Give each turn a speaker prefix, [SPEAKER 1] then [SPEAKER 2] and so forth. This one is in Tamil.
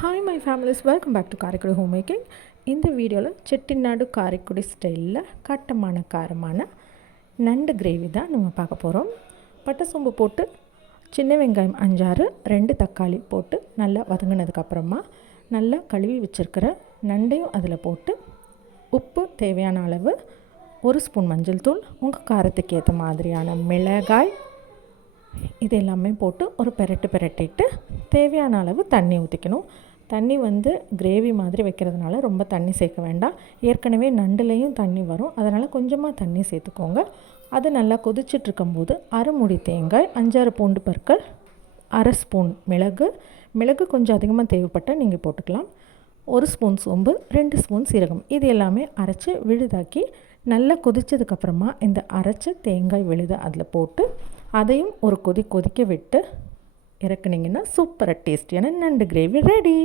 [SPEAKER 1] Hi my families welcome back to Karaikudi home making இந்த வீடியோவில் செட்டிநாடு காரைக்குடி ஸ்டைலில் கட்டமான காரமான நண்டு கிரேவி தான் நம்ம பார்க்க போகிறோம் பட்டை சோம்பு போட்டு சின்ன வெங்காயம் அஞ்சாறு ரெண்டு தக்காளி போட்டு நல்லா வதங்கினதுக்கப்புறமா நல்லா கழுவி வச்சுருக்கிற நண்டையும் அதில் போட்டு உப்பு தேவையான அளவு ஒரு ஸ்பூன் மஞ்சள் தூள் உங்கள் காரத்துக்கு ஏற்ற மாதிரியான மிளகாய் இது எல்லாமே போட்டு ஒரு பெரட்டு பெரட்டிட்டு தேவையான அளவு தண்ணி ஊற்றிக்கணும் தண்ணி வந்து கிரேவி மாதிரி வைக்கிறதுனால ரொம்ப தண்ணி சேர்க்க வேண்டாம். ஏற்கனவே நண்டுலேயும் தண்ணி வரும். அதனால் கொஞ்சமாக தண்ணி சேர்த்துக்கோங்க. அது நல்லா கொதிச்சிட்ருக்கும்போது அரைமுடி தேங்காய் அஞ்சாறு பூண்டு பற்கள் அரை ஸ்பூன் மிளகு. மிளகு கொஞ்சம் அதிகமாக தேவைப்பட்டால் நீங்கள் போட்டுக்கலாம். ஒரு ஸ்பூன் சோம்பு ரெண்டு ஸ்பூன் சீரகம். இது எல்லாமே அரைச்சி விழுதாக்கி நல்லா கொதித்ததுக்கப்புறமா இந்த அரைச்ச தேங்காய் விழுதை அதில் போட்டு அதையும் ஒரு கொதி கொதிக்க விட்டு இறக்குனீங்கன்னா சூப்பராக டேஸ்டியான நண்டு கிரேவி ரெடி